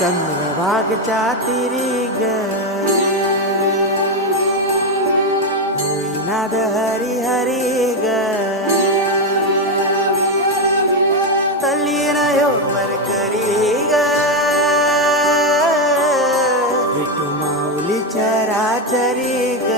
चंद्रभागच्या तिरी ग होईनाद हरी हरी ग तल्लीन वर करी ग विठू माऊली चराचरी ग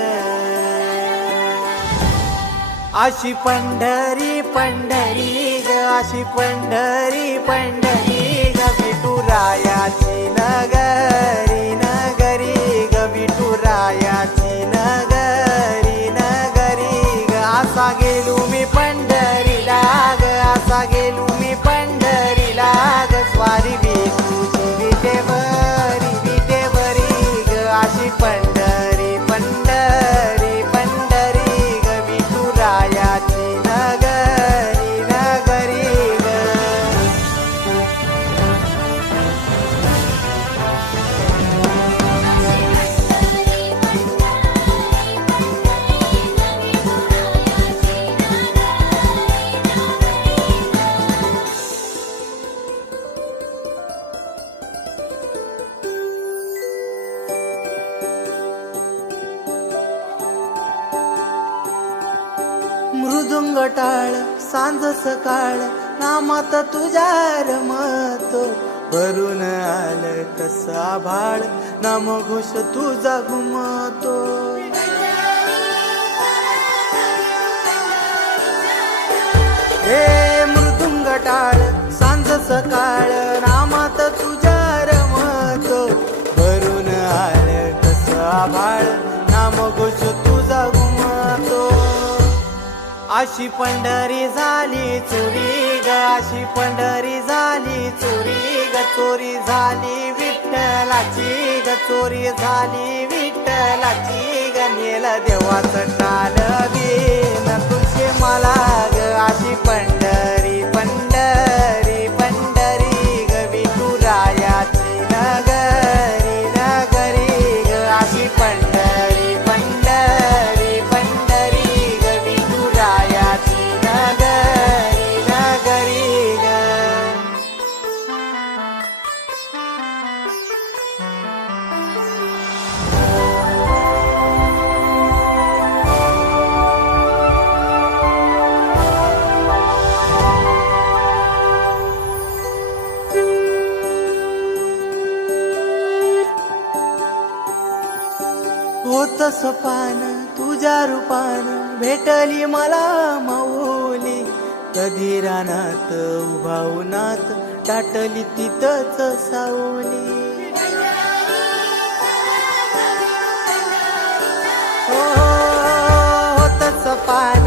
अशी पंढरी पंढरी ग अशी पंढरी पंढरी ग विठुरायाची नगरी नगरी ग विठुरायाची नगरी नगरी ग असा गेलो मी पंढरीला ग असा गेलो मी पंढरीला ग स्वारी विठूची विटेवरी ग अशी पंढरी पंढरी पंढरी ग विठुरायाची नगरी नगरी ग मृदुंग टाळ सांज सकाळ नामात तुझ्या रमतो भरून आलं कसं आभाळ नाम घोष तुझा घुमतो हे मृदुंग टाळ सांज सकाळ नामात तुझ्या रमतो भरून आलं कसं आभाळ नाम घोष तुझा घुमतो अशी पंढरी झाली चोरी ग अशी पंढरी झाली चोरी ग चोरी झाली विठ्ठलाची ग चोरी झाली विठ्ठलाची ग नेल देवाचं टाल बिन तुझे मला ग अशी पंढरी पंढरी पंढरी ग विठुरायाची नगरी नगरी ग अशी पंढरी पंढरी पंढरी ग विठुरायाची नगरी नगरी ग होतस पान तुझ्या रूपान भेटली मला माऊली कधी रानात उभा उन्हात दाटली तिथंच सावली होतस पान